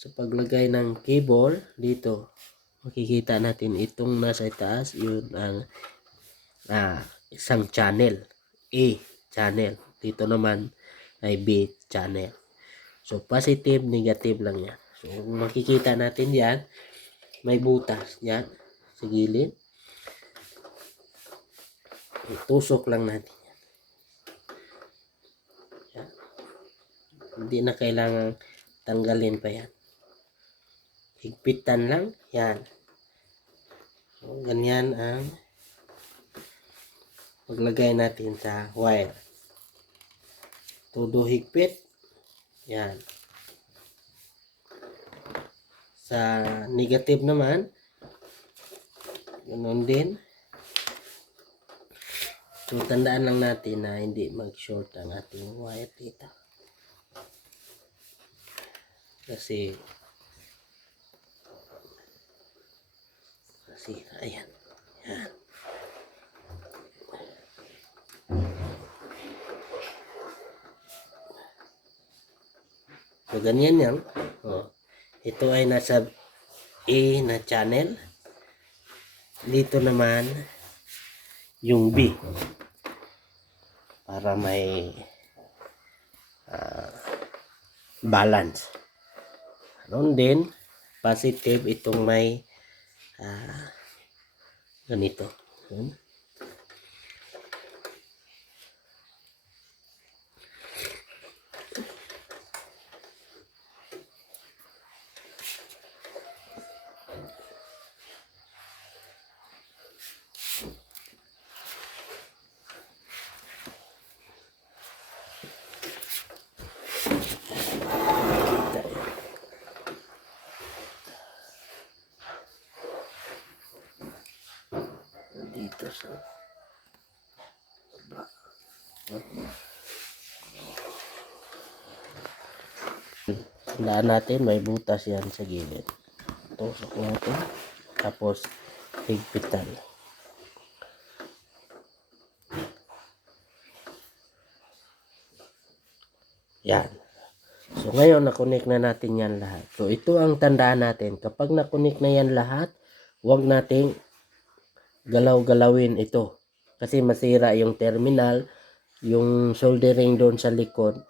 sa paglagay ng cable dito, makikita natin itong nasa itaas, yun ang isang channel, A channel. Dito naman ay B channel. So positive, negative lang yan. So makikita natin yan, may butas yan sa gilid. Itusok lang natin yan. Hindi na kailangan tanggalin pa yan. Higpitan lang yan. So ganyan ang paglagay natin sa wire. Todo higpit yan. Sa negative naman, ganoon din. So tandaan lang natin na hindi mag-short ang ating wire dito. Kasi ayan. Yan. So ganyan yan. Ito ay nasa A na channel. Dito naman yung B. Para may balance. Noon din, positive itong may ganito. Dito sa tandaan natin may butas yan sa gilid. Tusok natin tapos higpitan. Yan. So ngayon na-connect na natin yan lahat. So ito ang tandaan natin, kapag na-connect na yan lahat, huwag nating galaw-galawin ito kasi masira yung terminal, yung soldering doon sa likod.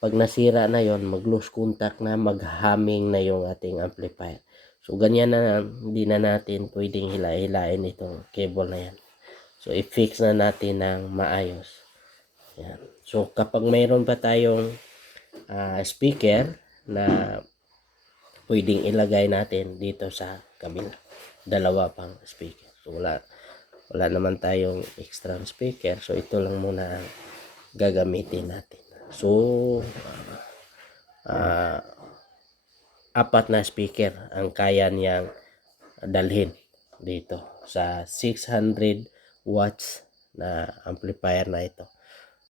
Pag nasira na yon, mag-lose contact na, mag-humming na yung ating amplifier. So ganyan na, hindi na natin pwedeng hila-hilain itong cable na yan. So i-fix na natin ng maayos. Yan. So kapag mayroon pa tayong speaker na pwedeng ilagay natin dito sa kabila, dalawa pang speaker. So wala naman tayong extra speaker, so ito lang muna ang gagamitin natin. So apat na speaker ang kaya niyang dalhin dito sa 600 watts na amplifier na ito.